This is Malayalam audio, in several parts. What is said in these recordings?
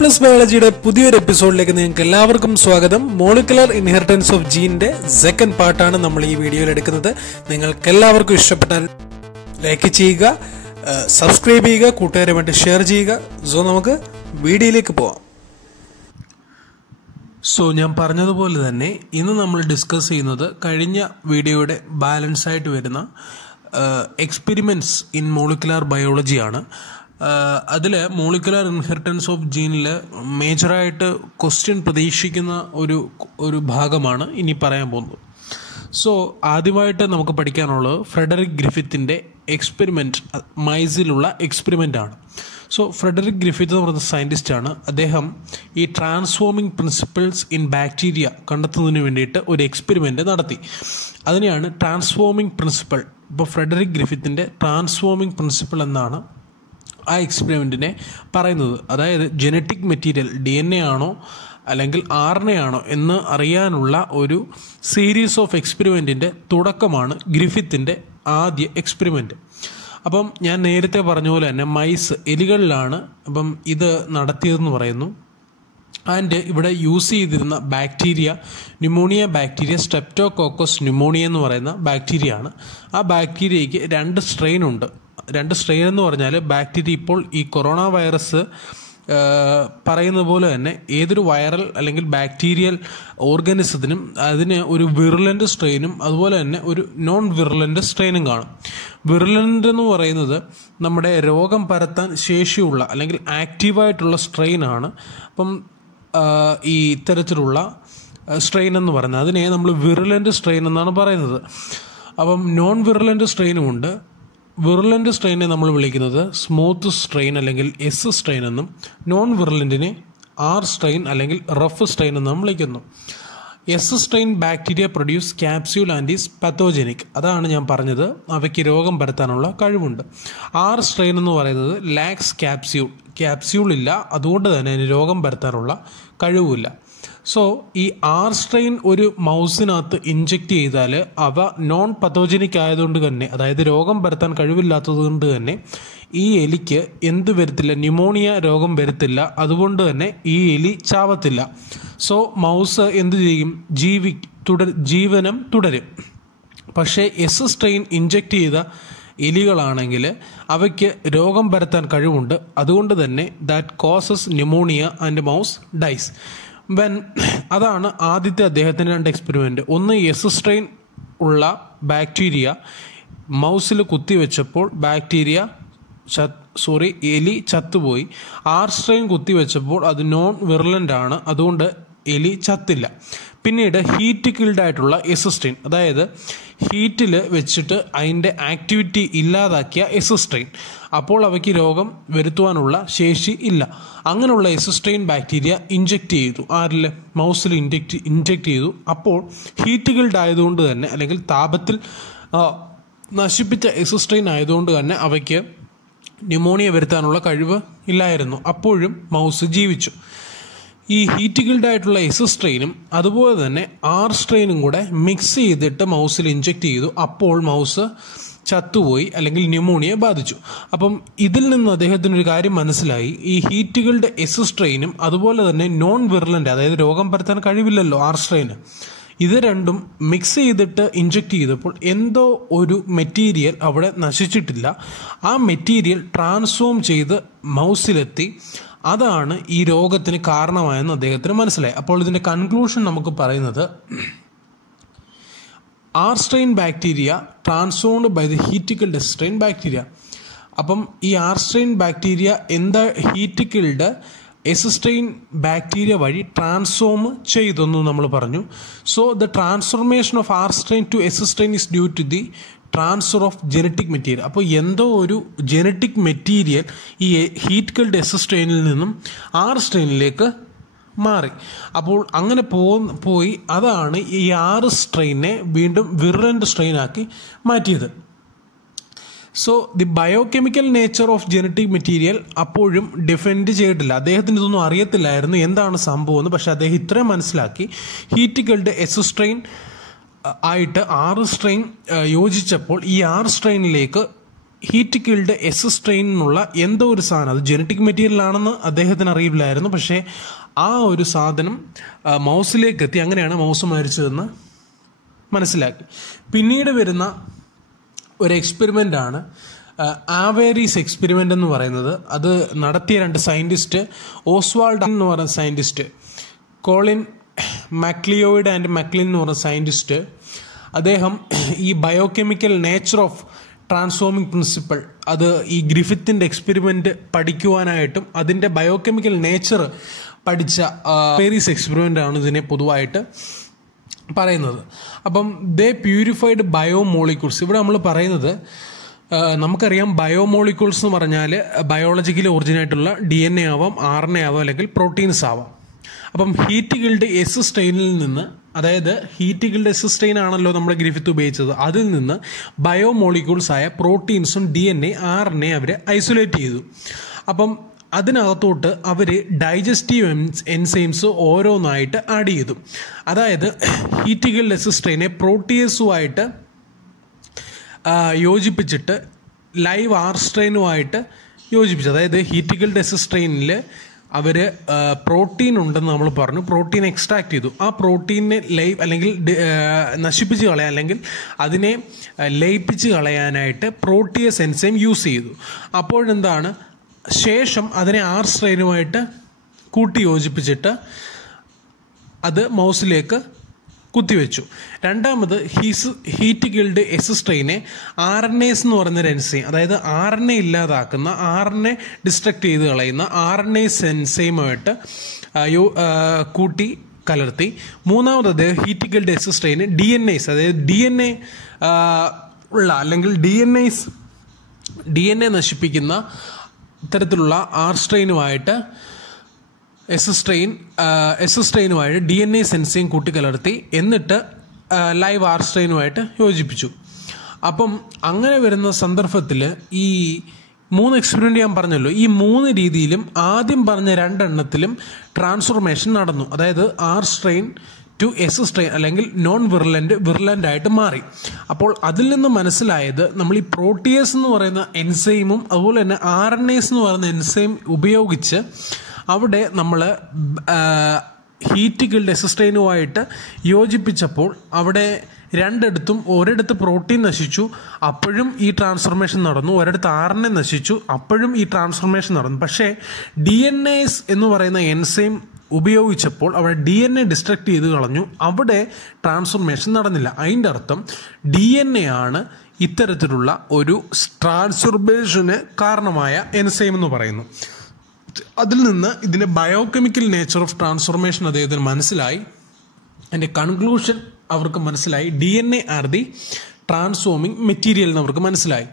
പ്ലസ് ബയോളജിയുടെ പുതിയൊരു എപ്പിസോഡിലേക്ക് നിങ്ങൾക്ക് എല്ലാവർക്കും സ്വാഗതം. മോളിക്കുലർ ഇൻഹെറിറ്റൻസ് ഓഫ് ജീനിന്റെ സെക്കൻഡ് പാർട്ടാണ് നമ്മൾ ഈ വീഡിയോയിൽ എടുക്കുന്നത്. നിങ്ങൾക്ക് എല്ലാവർക്കും ഇഷ്ടപ്പെട്ടാൽ ലൈക്ക് ചെയ്യുക, സബ്സ്ക്രൈബ് ചെയ്യുക, കൂട്ടുകാരുമായിട്ട് ഷെയർ ചെയ്യുക. സോ നമുക്ക് വീഡിയോയിലേക്ക് പോവാം. ഞാൻ പറഞ്ഞതുപോലെ തന്നെ ഇന്ന് നമ്മൾ ഡിസ്കസ് ചെയ്യുന്നത് കഴിഞ്ഞ വീഡിയോയുടെ ബാലൻസ് ആയിട്ട് വരുന്ന എക്സ്പെരിമെന്റ്സ് ഇൻ മോളിക്കുലർ ബയോളജിയാണ്. അതിൽ മോളിക്കുലർ ഇൻഹെറിറ്റൻസ് ഓഫ് ജീനിൽ മേജറായിട്ട് ക്വസ്റ്റ്യൻ പ്രതീക്ഷിക്കുന്ന ഒരു ഭാഗമാണ് ഇനി പറയാൻ പോകുന്നത്. ആദ്യമായിട്ട് നമുക്ക് പഠിക്കാനുള്ളത് ഫ്രെഡറിക് ഗ്രിഫിത്തിൻ്റെ എക്സ്പെരിമെൻറ്റ്, മൈസിലുള്ള എക്സ്പെരിമെൻ്റ് ആണ്. ഫ്രെഡറിക് ഗ്രിഫിത്ത് എന്ന് പറയുന്ന സയൻറ്റിസ്റ്റാണ്. അദ്ദേഹം ഈ ട്രാൻസ്ഫോമിംഗ് പ്രിൻസിപ്പിൾസ് ഇൻ ബാക്ടീരിയ കണ്ടെത്തുന്നതിന് വേണ്ടിയിട്ട് ഒരു എക്സ്പെരിമെൻ്റ് നടത്തി. അതിനെയാണ് ട്രാൻസ്ഫോമിംഗ് പ്രിൻസിപ്പിൾ. ഇപ്പോൾ ഫ്രെഡറിക് ഗ്രിഫിത്തിൻ്റെ ട്രാൻസ്ഫോമിംഗ് പ്രിൻസിപ്പിൾ എന്നാണ് ആ എക്സ്പെരിമെൻറ്റിനെ പറയുന്നത്. അതായത് ജനറ്റിക് മെറ്റീരിയൽ DNA ആണോ അല്ലെങ്കിൽ RNA ആണോ എന്ന് അറിയാനുള്ള ഒരു സീരീസ് ഓഫ് എക്സ്പെരിമെൻറ്റിൻ്റെ തുടക്കമാണ് ഗ്രിഫിത്തിൻ്റെ ആദ്യ എക്സ്പെരിമെൻറ്റ്. അപ്പം ഞാൻ നേരത്തെ പറഞ്ഞ പോലെ തന്നെ എലികളിലാണ് ഇത് നടത്തിയതെന്ന് പറയുന്നു. ആൻഡ് ഇവിടെ യൂസ് ചെയ്തിരുന്ന bacteria pneumonia bacteria, streptococcus pneumonia എന്ന് പറയുന്ന ബാക്ടീരിയ ആണ്. ആ ബാക്ടീരിയയ്ക്ക് 2 സ്ട്രെയിൻ ഉണ്ട്. 2 സ്ട്രെയിൻ എന്ന് പറഞ്ഞാൽ ബാക്ടീരിയ ഇപ്പോൾ ഈ കൊറോണ വൈറസ് പറയുന്നത് പോലെ തന്നെ ഏതൊരു വൈറൽ അല്ലെങ്കിൽ ബാക്ടീരിയൽ ഓർഗാനിസത്തിനും അതിന് ഒരു വിറുലൻ്റ് സ്ട്രെയിനും അതുപോലെ തന്നെ ഒരു നോൺ വിറുലൻ്റ് സ്ട്രെയിനും കാണും. വിറുലൻ്റ് എന്ന് പറയുന്നത് നമ്മുടെ രോഗം പരത്താൻ ശേഷിയുള്ള അല്ലെങ്കിൽ ആക്റ്റീവായിട്ടുള്ള സ്ട്രെയിനാണ്. ഈ ഇത്തരത്തിലുള്ള സ്ട്രെയിൻ എന്ന് പറയുന്നത് അതിനെ നമ്മൾ വിറുലൻ്റ് സ്ട്രെയിൻ എന്നാണ് പറയുന്നത്. നോൺ വിറുലൻ്റ് സ്ട്രെയിനുമുണ്ട്. വിറുലൻ്റ് സ്ട്രെയിനെ നമ്മൾ വിളിക്കുന്നത് സ്മൂത്ത് സ്ട്രെയിൻ അല്ലെങ്കിൽ S സ്ട്രെയിൻ എന്നും, നോൺ വിറുലൻറ്റിനെ R സ്ട്രെയിൻ അല്ലെങ്കിൽ റഫ് സ്ട്രെയിൻ എന്നും വിളിക്കുന്നു. S strain bacteria produce capsule and is pathogenic. അതാണ് ഞാൻ പറഞ്ഞത്, അവയ്ക്ക് രോഗം പരത്താനുള്ള കഴിവുണ്ട്. R സ്ട്രെയിൻ എന്ന് പറയുന്നത് ലാക്സ് ക്യാപ്സ്യൂൾ ഇല്ല, അതുകൊണ്ട് തന്നെ അതിന് രോഗം പരത്താനുള്ള കഴിവുമില്ല. ഈ R സ്ട്രെയിൻ ഒരു മൗസിനകത്ത് ഇൻജെക്റ്റ് ചെയ്താൽ അവ നോൺ പത്തോജനിക് ആയതുകൊണ്ട് തന്നെ, അതായത് രോഗം പരത്താൻ കഴിവില്ലാത്തത് കൊണ്ട് തന്നെ ഈ എലിക്ക് എന്ത് വരത്തില്ല, ന്യൂമോണിയ രോഗം വരത്തില്ല. അതുകൊണ്ട് തന്നെ ഈ എലി ചാവത്തില്ല. മൗസ് എന്ത് ചെയ്യും, ജീവനം തുടരും. പക്ഷേ S സ്ട്രെയിൻ ഇൻജെക്റ്റ് ചെയ്ത എലികളാണെങ്കിൽ അവയ്ക്ക് രോഗം പരത്താൻ കഴിവുണ്ട്. അതുകൊണ്ട് തന്നെ that causes pneumonia and mouse dies. അതാണ് ആദ്യത്തെ അദ്ദേഹത്തിൻ്റെ 2 എക്സ്പെരിമെൻറ്റ്. ഒന്ന് S സ്ട്രെയിൻ ഉള്ള ബാക്ടീരിയ മൗസിൽ കുത്തിവെച്ചപ്പോൾ എലി ചത്തുപോയി. R സ്ട്രെയിൻ കുത്തിവെച്ചപ്പോൾ അത് നോൺ വിറുലൻ്റ് ആണ്, അതുകൊണ്ട് എലി ചത്തില്ല. പിന്നീട് ഹീറ്റ് കിൽഡ് ആയിട്ടുള്ള S സ്ട്രെയിൻ, അതായത് ഹീറ്റിൽ വെച്ചിട്ട് അതിൻ്റെ ആക്ടിവിറ്റി ഇല്ലാതാക്കിയ S സ്ട്രെയിൻ, അപ്പോൾ അവയ്ക്ക് രോഗം വരുത്തുവാനുള്ള ശേഷി ഇല്ല. അങ്ങനെയുള്ള S സ്ട്രെയിൻ ബാക്ടീരിയ ഇൻജെക്റ്റ് ചെയ്തു. മൗസിൽ ഇൻജെക്റ്റ് ചെയ്തു. അപ്പോൾ ഹീറ്റ് കിൽഡ് ആയതുകൊണ്ട് തന്നെ അല്ലെങ്കിൽ താപത്തിൽ നശിപ്പിച്ച S സ്ട്രെയിൻ ആയതുകൊണ്ട് തന്നെ അവയ്ക്ക് ന്യൂമോണിയ വരുത്താനുള്ള കഴിവ് ഇല്ലായിരുന്നു. അപ്പോഴും മൗസ് ജീവിച്ചു. ഈ ഹീറ്റ് കിൽഡ് ആയിട്ടുള്ള S സ്ട്രെയിനും അതുപോലെ തന്നെ R സ്ട്രെയിനും കൂടെ മിക്സ് ചെയ്തിട്ട് മൗസിൽ ഇൻജെക്റ്റ് ചെയ്തു. അപ്പോൾ മൗസ് ചത്തുപോയി അല്ലെങ്കിൽ ന്യൂമോണിയ ബാധിച്ചു. ഇതിൽ നിന്ന് അദ്ദേഹത്തിനൊരു കാര്യം മനസ്സിലായി. ഈ ഹീറ്റ് കിൽഡ് S സ്ട്രെയിനും അതുപോലെ തന്നെ നോൺ വിറുലൻ്റ്, അതായത് രോഗം പരത്താൻ കഴിവില്ലല്ലോ R സ്ട്രെയിന്, ഇത് രണ്ടും മിക്സ് ചെയ്തിട്ട് ഇൻജെക്റ്റ് ചെയ്തപ്പോൾ എന്തോ ഒരു മെറ്റീരിയൽ അവിടെ നശിച്ചിട്ടില്ല. ആ മെറ്റീരിയൽ ട്രാൻസ്ഫോം ചെയ്ത് മൗസിലെത്തി. അതാണ് ഈ രോഗത്തിന് കാരണമായെന്ന് അദ്ദേഹത്തിന് മനസ്സിലായി. അപ്പോൾ ഇതിൻ്റെ കൺക്ലൂഷൻ നമുക്ക് പറയുന്നത് R strain bacteria transformed by the heat killed S strain bacteria. ഈ R സ്ട്രെയിൻ ബാക്ടീരിയ എന്താ heat killed S strain bacteria വഴി ട്രാൻസ്ഫോം ചെയ്തെന്ന് നമ്മൾ പറഞ്ഞു. The transformation of R strain to S strain is due to the transfer of genetic material. അപ്പോൾ എന്തോ ഒരു ജനറ്റിക് മെറ്റീരിയൽ ഈ ഹീറ്റ് കിൽഡ് S സ്ട്രെയിനിൽ നിന്നും R സ്ട്രെയിനിലേക്ക് മാറി. അപ്പോൾ അങ്ങനെ പോയി അതാണ് ഈ R സ്ട്രെയിനെ വീണ്ടും വിറുലൻ്റ് സ്ട്രെയിനാക്കി മാറ്റിയത്. The biochemical nature of genetic material അപ്പോഴും ഡിഫെൻഡ് ചെയ്തിട്ടില്ല. അദ്ദേഹത്തിന് ഇതൊന്നും അറിയത്തില്ലായിരുന്നു എന്താണ് സംഭവം എന്ന്. പക്ഷെ അദ്ദേഹം ഇത്രയും മനസ്സിലാക്കി, ഹീറ്റ് കിൽഡ് S സ്ട്രെയിൻ ആയിട്ട് R സ്ട്രെയിൻ യോജിച്ചപ്പോൾ ഈ R സ്ട്രെയിനിലേക്ക് ഹീറ്റ് കിൽഡ് എസ് സ്ട്രെയിൻ എന്നുള്ള എന്തോ ഒരു സാധനം, അത് ജനറ്റിക് മെറ്റീരിയൽ ആണെന്ന് അദ്ദേഹത്തിന് അറിയില്ലായിരുന്നു. പക്ഷേ ആ ഒരു സാധനം മൗസിലേക്ക് എത്തി. അങ്ങനെയാണ് മൗസ് മരിച്ചതെന്ന് മനസ്സിലാക്കി. പിന്നീട് വരുന്ന ഒരു എക്സ്പെരിമെൻ്റാണ് ആവേരീസ് എക്സ്പെരിമെൻ്റ് എന്ന് പറയുന്നത്. അത് നടത്തിയ രണ്ട് സയൻറ്റിസ്റ്റ്, ഓസ്വാൾഡ് എന്ന് പറയുന്ന സയൻറ്റിസ്റ്റ്, കോളിൻ മക്ലിയോയിഡ് ആൻഡ് മക്ലിൻ എന്ന് പറയുന്ന സയൻറ്റിസ്റ്റ്, അദ്ദേഹം ഈ biochemical nature of transforming principle, അത് ഈ ഗ്രിഫിത്തിൻ്റെ എക്സ്പെരിമെൻറ്റ് പഠിക്കുവാനായിട്ടും അതിൻ്റെ ബയോകെമിക്കൽ നേച്ചർ പഠിച്ച ആവേരീസ് എക്സ്പെരിമെൻ്റ് ആണ് ഇതിനെ പൊതുവായിട്ട് പറയുന്നത്. അപ്പം ദേ പ്യൂരിഫൈഡ് ബയോമോളിക്യൂൾസ്. ഇവിടെ നമ്മൾ പറയുന്നത്, നമുക്കറിയാം ബയോമോളിക്യൂൾസ് എന്ന് പറഞ്ഞാൽ ബയോളജിക്കലി ഒറിജിനായിട്ടുള്ള DNA ആവാം, RNA ആവാം, അല്ലെങ്കിൽ പ്രോട്ടീൻസ് ആവാം. അപ്പം ഹീറ്റ് കിൽഡ് എസ് സ്ട്രെയിനിൽ നിന്ന്, അതായത് ഹീറ്റ് കിൽഡ് എസ് സ്ട്രെയിൻ ആണല്ലോ നമ്മുടെ ഗ്രിഫിത്ത് ഉപയോഗിച്ചത്, അതിൽ നിന്ന് ബയോമോളിക്യൂൾസ് ആയ പ്രോട്ടീൻസും DNA, RNA അവർ ഐസൊലേറ്റ് ചെയ്തു. അപ്പം അതിനകത്തോട്ട് അവർ ഡൈജസ്റ്റീവ് എൻസൈംസ് ഓരോന്നായിട്ട് ആഡ് ചെയ്തു. അതായത് ഹീറ്റ് കിൽഡ് എസ് സ്ട്രെയിനെ പ്രോട്ടിയേസുമായിട്ട് യോജിപ്പിച്ചിട്ട് ലൈവ് ആർ സ്ട്രെയിനുമായിട്ട് യോജിപ്പിച്ചു. അതായത് ഹീറ്റ് കിൽഡ് എസ് സ്ട്രെയിനിൽ അവർ പ്രോട്ടീൻ ഉണ്ടെന്ന് നമ്മൾ പറഞ്ഞു, പ്രോട്ടീൻ എക്സ്ട്രാക്ട് ചെയ്തു. ആ പ്രോട്ടീനെ ലൈവ് അല്ലെങ്കിൽ നശിപ്പിച്ച് കളയാൻ, അല്ലെങ്കിൽ അതിനെ ലയിപ്പിച്ച് കളയാനായിട്ട് പ്രോട്ടിയസ് എൻസൈം യൂസ് ചെയ്തു. അപ്പോഴെന്താണ്, ശേഷം അതിനെ ആർ സ്ട്രെയിനുമായിട്ട് കൂട്ടി യോജിപ്പിച്ചിട്ട് അത് മൗസിലേക്ക് കുത്തിവെച്ചു. രണ്ടാമത് ഹീറ്റ് കിൽഡ് എസ് സ്ട്രെയിനെ RNAs എന്ന് പറയുന്നൊരു എൻസൈം, അതായത് RNA ഇല്ലാതാക്കുന്ന, RNA ഡിസ്ട്രക്ട് ചെയ്ത് കളയുന്ന RNAs എൻസൈമുമായിട്ട് കൂട്ടി കലർത്തി. മൂന്നാമത് heat killed S strain DNAs, അതായത് DNA ഉള്ള അല്ലെങ്കിൽ DNA നശിപ്പിക്കുന്ന ഇത്തരത്തിലുള്ള ആർ സ്ട്രെയിനുമായിട്ട് എസ് സ്ട്രെയിനുമായിട്ട് DNAs എൻസൈം കൂട്ടിക്കലർത്തി, എന്നിട്ട് ലൈവ് ആർ സ്ട്രെയിനുമായിട്ട് യോജിപ്പിച്ചു. അപ്പം അങ്ങനെ വരുന്ന സന്ദർഭത്തിൽ ഈ 3 എക്സ്പെരിമെൻ്റ് ഞാൻ പറഞ്ഞല്ലോ, ഈ 3 രീതിയിലും ആദ്യം പറഞ്ഞ 2 എണ്ണത്തിലും ട്രാൻസ്ഫോർമേഷൻ നടന്നു. അതായത് R strain to S strain, അല്ലെങ്കിൽ നോൺ വിർലൻ്റ് ആയിട്ട് മാറി. അപ്പോൾ അതിൽ നിന്ന് മനസ്സിലായത്, നമ്മൾ ഈ പ്രോട്ടിയേസ് എന്ന് പറയുന്ന എൻസൈമും അതുപോലെ തന്നെ RNAs എന്ന് പറയുന്ന എൻസൈം ഉപയോഗിച്ച് അവിടെ നമ്മൾ ഹീറ്റ് കിൽഡ് എസ് സ്ട്രെയിനുമായിട്ട് യോജിപ്പിച്ചപ്പോൾ അവിടെ രണ്ടിടത്തും, ഒരിടത്ത് പ്രോട്ടീൻ നശിച്ചു, അപ്പോഴും ഈ ട്രാൻസ്ഫോർമേഷൻ നടന്നു. ഒരിടത്ത് RNA നശിച്ചു, അപ്പോഴും ഈ ട്രാൻസ്ഫോർമേഷൻ നടന്നു. പക്ഷേ DNAs എന്ന് പറയുന്ന എൻസൈം ഉപയോഗിച്ചപ്പോൾ അവിടെ DNA ഡിസ്ട്രക്ട് ചെയ്ത് കളഞ്ഞു, അവിടെ ട്രാൻസ്ഫോർമേഷൻ നടന്നില്ല. അതിൻ്റെ അർത്ഥം DNA ആണ് ഇത്തരത്തിലുള്ള ഒരു ട്രാൻസ്ഫോർമേഷന് കാരണമായ എൻസൈം എന്ന് പറയുന്നു. അതിൽ നിന്ന് ഇതിൻ്റെ ബയോകെമിക്കൽ നേച്ചർ ഓഫ് ട്രാൻസ്ഫോർമേഷൻ അദ്ദേഹത്തിന് മനസ്സിലായി. അതിൻ്റെ കൺക്ലൂഷൻ അവർക്ക് മനസ്സിലായി, DNA are the transforming material എന്ന് അവർക്ക് മനസ്സിലായി.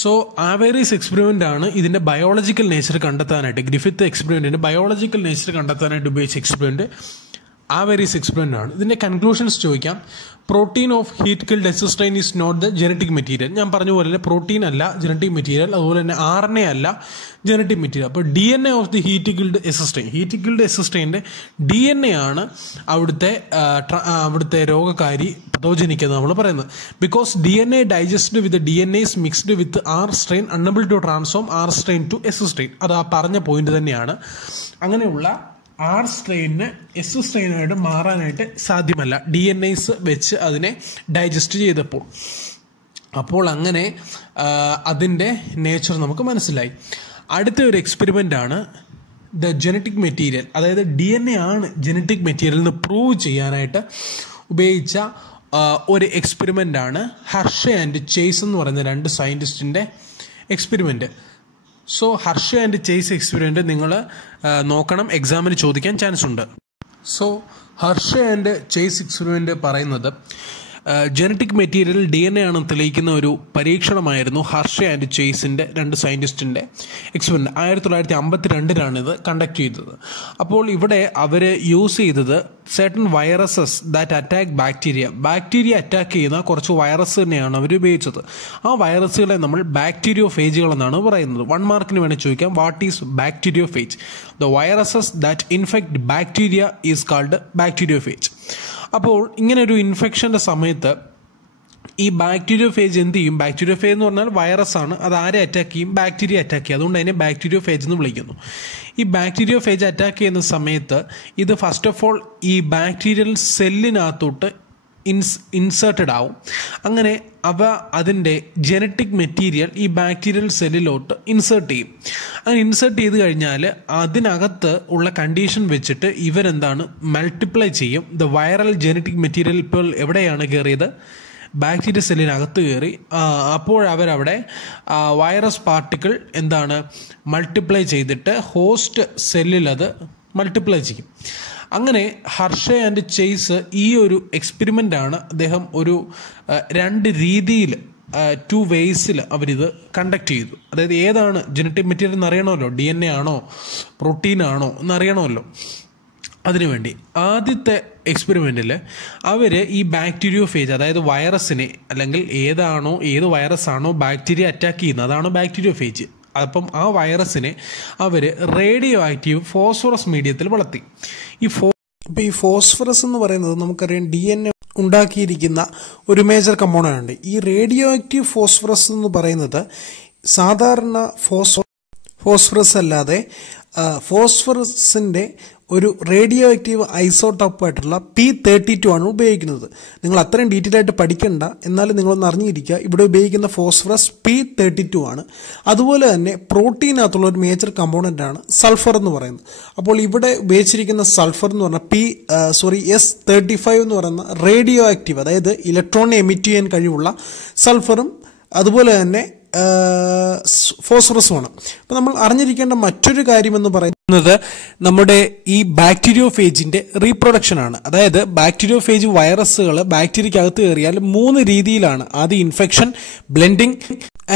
സോ ആവേരീസ് എക്സ്പെരിമെൻ്റ് ആണ് ഇതിൻ്റെ ബയോളജിക്കൽ നേച്ചർ കണ്ടെത്താനായിട്ട്, ഗ്രിഫിത്ത് എക്സ്പെരിമെൻറ്റിൻ്റെ ബയോളജിക്കൽ നേച്ചർ കണ്ടെത്താനായിട്ട് ഉപയോഗിച്ച എക്സ്പെരിമെൻറ്റ് ആവേരീസ് എക്സ്പെരിമെൻ്റ് ആണ്. ഇതിൻ്റെ കൺക്ലൂഷൻസ് ചോദിക്കാം. Protein of heat killed S strain is not the genetic material. ഞാൻ പറഞ്ഞ പോലെ തന്നെ പ്രോട്ടീൻ അല്ല ജനറ്റിക് മെറ്റീരിയൽ, അതുപോലെ തന്നെ RNA അല്ല ജനറ്റിക് മെറ്റീരിയൽ. അപ്പോൾ DNA of the heat killed S strain, heat killed S സ്ട്രെയിൻ്റെ DNA ആണ് അവിടുത്തെ രോഗകാരി പതോജനിക് എന്ന് നമ്മൾ പറയുന്നത്. Because DNA digested with DNAs mixed with R strain unable to transform R strain to S strain. അത് ആ പറഞ്ഞ പോയിന്റ് തന്നെയാണ്. അങ്ങനെയുള്ള ആർ സ്ട്രെയിനിന് എസ് സ്ട്രെയിനായിട്ട് മാറാനായിട്ട് സാധ്യമല്ല, DNAs വെച്ച് അതിനെ ഡൈജസ്റ്റ് ചെയ്തപ്പോൾ. അപ്പോൾ അങ്ങനെ അതിൻ്റെ നേച്ചർ നമുക്ക് മനസ്സിലായി. അടുത്ത ഒരു എക്സ്പെരിമെൻ്റ് ആണ് ദ ജനറ്റിക് മെറ്റീരിയൽ, അതായത് DNA ആണ് ജനറ്റിക് മെറ്റീരിയൽ എന്ന് പ്രൂവ് ചെയ്യാനായിട്ട് ഉപയോഗിച്ച ഒരു എക്സ്പെരിമെൻ്റ് ആണ് ഹർഷെ ആൻഡ് ചേസ് എന്ന് പറയുന്ന 2 സയൻറ്റിസ്റ്റിൻ്റെ experiment. So Hershey and Chase experiment നിങ്ങൾ നോക്കണം, എക്സാമിന് ചോദിക്കാൻ ചാൻസ് ഉണ്ട്. So Hershey and Chase experiment പറയുന്നത് ജനറ്റിക് മെറ്റീരിയൽ DNA ആണെന്ന് തെളിയിക്കുന്ന ഒരു പരീക്ഷണമായിരുന്നു ഹർഷെ ആൻഡ് ചേസിൻ്റെ 2 സയൻറ്റിസ്റ്റിൻ്റെ എക്സ്പെരിമെൻറ്റ്. 1952 ഇത് കണ്ടക്ട് ചെയ്തത്. അപ്പോൾ ഇവിടെ അവർ യൂസ് ചെയ്തത് certain viruses that attack bacteria attack ചെയ്യുന്ന കുറച്ച് വൈറസ് തന്നെയാണ് അവർ ഉപയോഗിച്ചത്. ആ വൈറസുകളെ നമ്മൾ ബാക്ടീരിയോഫേജുകൾ എന്നാണ് പറയുന്നത്. 1 മാർക്കിന് വേണ്ടി ചോദിക്കാം, what is bacteriophage? The viruses that infect bacteria is called bacteriophage. അപ്പോൾ ഇങ്ങനെ ഒരു ഇൻഫെക്ഷൻ്റെ സമയത്ത് ഈ ബാക്ടീരിയോഫേജ് എന്ത് ചെയ്യും? ബാക്ടീരിയോഫേജ് എന്ന് പറഞ്ഞാൽ വൈറസ് ആണ്. അത് ആരെ അറ്റാക്ക് ചെയ്യും? ബാക്ടീരിയ അറ്റാക്ക് ചെയ്യും. അതുകൊണ്ട് അതിനെ ബാക്ടീരിയോഫേജ് എന്ന് വിളിക്കുന്നു. ഈ ബാക്ടീരിയോഫേജ് അറ്റാക്ക് ചെയ്യുന്ന സമയത്ത് ഇത് ഫസ്റ്റ് ഓഫ് ഓൾ ഈ ബാക്ടീരിയൽ സെല്ലിനകത്തോട്ട് ഇൻസേർട്ടഡ് ആവും. അങ്ങനെ അവ അതിൻ്റെ ജനറ്റിക് മെറ്റീരിയൽ ഈ ബാക്ടീരിയൽ സെല്ലിലോട്ട് ഇൻസേർട്ട് ചെയ്യും. അങ്ങനെ ഇൻസേർട്ട് ചെയ്ത് കഴിഞ്ഞാൽ അതിനകത്ത് ഉള്ള കണ്ടീഷൻ വെച്ചിട്ട് ഇവരെന്താണ് മൾട്ടിപ്ലൈ ചെയ്യും. ദ വൈറൽ ജനറ്റിക് മെറ്റീരിയൽ ഇപ്പോൾ എവിടെയാണ് കയറിയത്? ബാക്ടീരിയ സെല്ലിനകത്ത് കയറി. അപ്പോഴവരവിടെ വൈറസ് പാർട്ടിക്കിൾ എന്താണ് മൾട്ടിപ്ലൈ ചെയ്തിട്ട് ഹോസ്റ്റ് സെല്ലിൽ അത് മൾട്ടിപ്ലൈ ചെയ്യും. അങ്ങനെ ഹർഷേ ആൻഡ് ചേസ് ഈ ഒരു എക്സ്പെരിമെൻ്റാണ് അദ്ദേഹം ഒരു 2 രീതിയിൽ 2 വേസിൽ അവരിത് കണ്ടക്ട് ചെയ്തു. അതായത് ഏതാണ് ജനറ്റിക് മെറ്റീരിയൽ എന്നറിയണമല്ലോ, DNA ആണോ പ്രോട്ടീൻ ആണോ എന്നറിയണമല്ലോ. അതിനുവേണ്ടി ആദ്യത്തെ എക്സ്പെരിമെൻറ്റിൽ അവർ ഈ ബാക്ടീരിയോഫേജ്, അതായത് വൈറസിനെ അല്ലെങ്കിൽ ഏത് വൈറസാണോ ബാക്ടീരിയ അറ്റാക്ക് ചെയ്യുന്നത് അതാണ് ബാക്ടീരിയോഫേജ്. അപ്പം ആ വൈറസിനെ അവർ റേഡിയോ ആക്റ്റീവ് ഫോസ്ഫറസ് മീഡിയത്തിൽ വളർത്തി. ഇപ്പോൾ ഈ ഫോസ്ഫറസ് എന്ന് പറയുന്നത് നമുക്കറിയാം DNA ഉണ്ടാക്കിയിരിക്കുന്ന ഒരു മേജർ കമ്പോണൻ്റ് ഉണ്ട്. ഈ റേഡിയോ ആക്റ്റീവ് ഫോസ്ഫറസ് എന്ന് പറയുന്നത് സാധാരണ ഫോസ്ഫറസ് അല്ലാതെ ഫോസ്ഫറസിൻ്റെ ഒരു റേഡിയോ ആക്റ്റീവ് ഐസോട്ടോപ്പായിട്ടുള്ള P32 ആണ് ഉപയോഗിക്കുന്നത്. നിങ്ങൾ അത്രയും ഡീറ്റെയിൽ ആയിട്ട് പഠിക്കണ്ട, എന്നാലും നിങ്ങളൊന്ന് അറിഞ്ഞിരിക്കുക. ഇവിടെ ഉപയോഗിക്കുന്ന ഫോസ്ഫറസ് P32 ആണ്. അതുപോലെ തന്നെ പ്രോട്ടീനകത്തുള്ള ഒരു മേജർ കമ്പോണൻ്റ് ആണ് സൾഫർ എന്ന് പറയുന്നത്. അപ്പോൾ ഇവിടെ ഉപയോഗിച്ചിരിക്കുന്ന സൾഫർ എന്ന് പറഞ്ഞാൽ S35 എന്ന് പറയുന്ന റേഡിയോ ആക്റ്റീവ്, അതായത് ഇലക്ട്രോണിനെ എമിറ്റ് ചെയ്യാൻ കഴിവുള്ള സൾഫറും അതുപോലെ തന്നെ ഫോസ്ഫറസുമാണ്. അപ്പോൾ നമ്മൾ അറിഞ്ഞിരിക്കേണ്ട മറ്റൊരു കാര്യമെന്ന് പറയുന്നത് നമ്മുടെ ഈ ബാക്ടീരിയോഫേജിൻ്റെ റീപ്രൊഡക്ഷൻ ആണ്. അതായത് ബാക്ടീരിയോഫേജ് വൈറസുകൾ ബാക്ടീരിയക്കകത്ത് കയറിയാൽ 3 രീതിയിലാണ്. ആദ്യം ഇൻഫെക്ഷൻ, ബ്ലെൻഡിങ്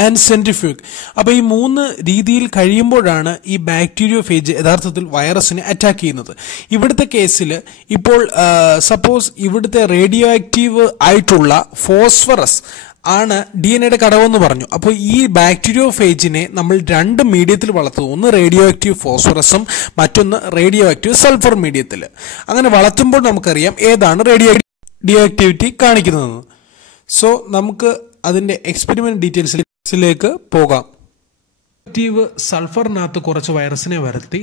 ആൻഡ് സെൻട്രിഫ്യൂഗ്. അപ്പോൾ ഈ 3 രീതിയിൽ കഴിയുമ്പോഴാണ് ഈ ബാക്ടീരിയോഫേജ് യഥാർത്ഥത്തിൽ വൈറസിനെ അറ്റാക്ക് ചെയ്യുന്നത്. ഇവിടുത്തെ കേസിൽ ഇപ്പോൾ സപ്പോസ് ഇവിടുത്തെ റേഡിയോ ആക്റ്റീവ് ആയിട്ടുള്ള ഫോസ്ഫറസ് ആണ് DNA ഘടകമെന്ന് പറഞ്ഞു. അപ്പോൾ ഈ ബാക്ടീരിയോഫേജിനെ നമ്മൾ 2 മീഡിയത്തിൽ വളർത്തുന്നു. ഒന്ന് റേഡിയോ ആക്റ്റീവ് ഫോസ്ഫറസും മറ്റൊന്ന് റേഡിയോ ആക്റ്റീവ് സൾഫർ മീഡിയത്തിൽ. അങ്ങനെ വളർത്തുമ്പോൾ നമുക്കറിയാം ഏതാണ് റേഡിയോ ആക്ടിവിറ്റി കാണിക്കുന്നതെന്ന്. സോ നമുക്ക് അതിൻ്റെ എക്സ്പെരിമെൻറ്റ് ഡീറ്റെയിൽസിലേക്ക് പോകാം. ആക്റ്റീവ് സൾഫറിനകത്ത് കുറച്ച് വൈറസിനെ വളർത്തി,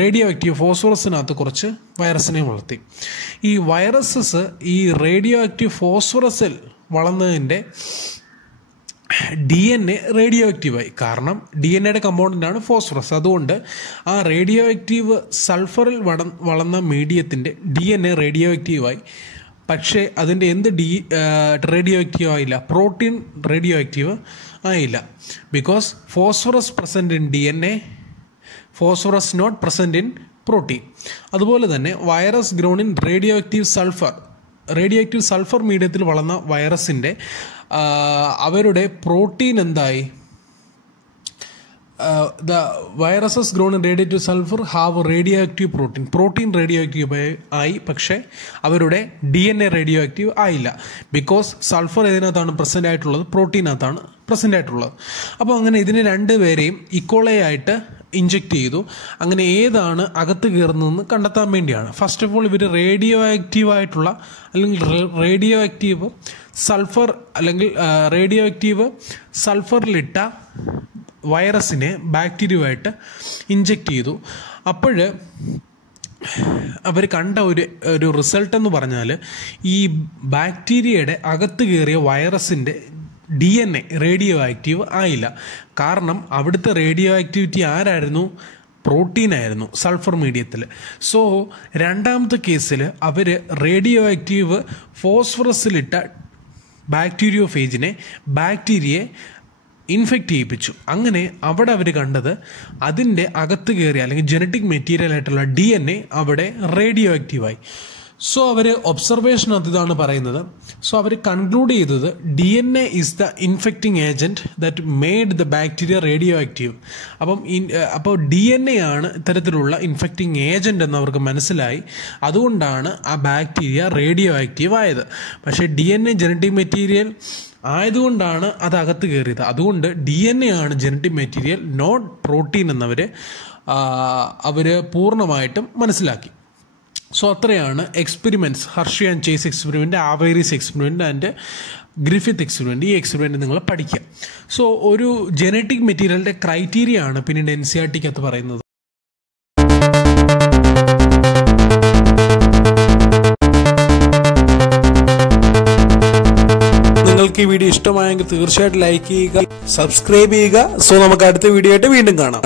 റേഡിയോ ആക്റ്റീവ് ഫോസ്ഫറസിനകത്ത് കുറച്ച് വൈറസിനെ വളർത്തി. ഈ വൈറസസ് ഈ റേഡിയോ ആക്റ്റീവ് ഫോസ്ഫറസിൽ വളർന്നതിൻ്റെ DNA റേഡിയോ ആക്റ്റീവായി. കാരണം DNA കമ്പോണൻ്റാണ് ഫോസ്ഫറസ്. അതുകൊണ്ട് ആ റേഡിയോ ആക്റ്റീവ് സൾഫറിൽ വളർന്ന മീഡിയത്തിൻ്റെ DNA റേഡിയോ ആക്റ്റീവായി. പക്ഷേ അതിൻ്റെ റേഡിയോ ആക്റ്റീവ് ആയില്ല, പ്രോട്ടീൻ റേഡിയോ ആക്റ്റീവ് ആയില്ല. Because phosphorus present in DNA, phosphorus not present in protein. അതുപോലെ തന്നെ virus grown in radioactive sulphur മീഡിയത്തിൽ വളർന്ന വൈറസിൻ്റെ അവരുടെ പ്രോട്ടീൻ എന്തായി? The viruses grown in radioactive sulphur have radioactive protein radioactive ആയി. പക്ഷേ അവരുടെ DNA റേഡിയോ ആക്റ്റീവ് ആയില്ല. ബിക്കോസ് സൾഫർ ഏതിനകത്താണ് പ്രസൻ്റ് ആയിട്ടുള്ളത്? പ്രോട്ടീനകത്താണ് പ്രസൻ്റ് ആയിട്ടുള്ളത്. അപ്പോൾ അങ്ങനെ ഇതിനെ 2 പേരെയും ഇക്വലായിട്ട് ഇഞ്ചെക്ട് ചെയ്തു. അങ്ങനെ ഏതാണ് അകത്ത് കയറുന്നതെന്ന് കണ്ടെത്താൻ വേണ്ടിയാണ്. ഫസ്റ്റ് ഓഫ് ഓൾ ഇവർ റേഡിയോ ആക്റ്റീവായിട്ടുള്ള അല്ലെങ്കിൽ റേഡിയോ ആക്റ്റീവ് സൾഫറിലിട്ട വൈറസിനെ ബാക്ടീരിയയുമായിട്ട് ഇഞ്ചെക്ട് ചെയ്തു. അപ്പോൾ അവർ കണ്ട ഒരു റിസൾട്ട് എന്ന് പറഞ്ഞാൽ ഈ ബാക്ടീരിയയുടെ അകത്ത് കയറിയ വൈറസിൻ്റെ DNA റേഡിയോ ആക്റ്റീവ് ആയില്ല. കാരണം അവിടുത്തെ റേഡിയോ ആക്ടിവിറ്റി ആരായിരുന്നു? പ്രോട്ടീനായിരുന്നു സൾഫർ മീഡിയത്തിൽ. സോ രണ്ടാമത്തെ കേസിൽ അവർ റേഡിയോ ആക്റ്റീവ് ഫോസ്ഫറസിലിട്ട ബാക്ടീരിയയെ ഇൻഫെക്റ്റ് ചെയ്യിപ്പിച്ചു. അങ്ങനെ അവിടെ അവർ കണ്ടത് അതിൻ്റെ അകത്ത് കയറിയ അല്ലെങ്കിൽ ജനറ്റിക് മെറ്റീരിയൽ ആയിട്ടുള്ള DNA അവിടെ റേഡിയോ ആക്റ്റീവായി. സോ അവർ ഒബ്സർവേഷനകത്ത് ഇതാണ് പറയുന്നത്. സോ അവർ കൺക്ലൂഡ് ചെയ്തത് DNA is the infecting agent that made the bacteria radioactive. അപ്പോൾ DNA ആണ് ഇത്തരത്തിലുള്ള ഇൻഫെക്റ്റിംഗ് ഏജൻറ്റ് എന്ന് അവർക്ക് മനസ്സിലായി. അതുകൊണ്ടാണ് ആ ബാക്ടീരിയ റേഡിയോ ആക്റ്റീവ് ആയത്. പക്ഷേ DNA ജനറ്റിക് മെറ്റീരിയൽ ആയതുകൊണ്ടാണ് അത് അകത്ത് കയറിയത്. അതുകൊണ്ട് DNA ആണ് ജനറ്റിക് മെറ്റീരിയൽ, നോട്ട് പ്രോട്ടീൻ എന്നവർ പൂർണ്ണമായിട്ടും മനസ്സിലാക്കി. സോ അത്രയാണ് experiments, Hershey and Chase experiment, Avery's experiment and Griffith experiment. ഈ എക്സ്പെരിമെൻറ്റ് നിങ്ങൾ പഠിക്കുക. സോ ഒരു ജനറ്റിക് മെറ്റീരിയലിൻ്റെ ക്രൈറ്റീരിയ ആണ് പിന്നീട് NCERT-ക്കകത്ത് പറയുന്നത്. നിങ്ങൾക്ക് ഈ വീഡിയോ ഇഷ്ടമായെങ്കിൽ തീർച്ചയായിട്ടും ലൈക്ക് ചെയ്യുക, സബ്സ്ക്രൈബ് ചെയ്യുക. സോ നമുക്ക് അടുത്ത വീഡിയോ ആയിട്ട് വീണ്ടും കാണാം.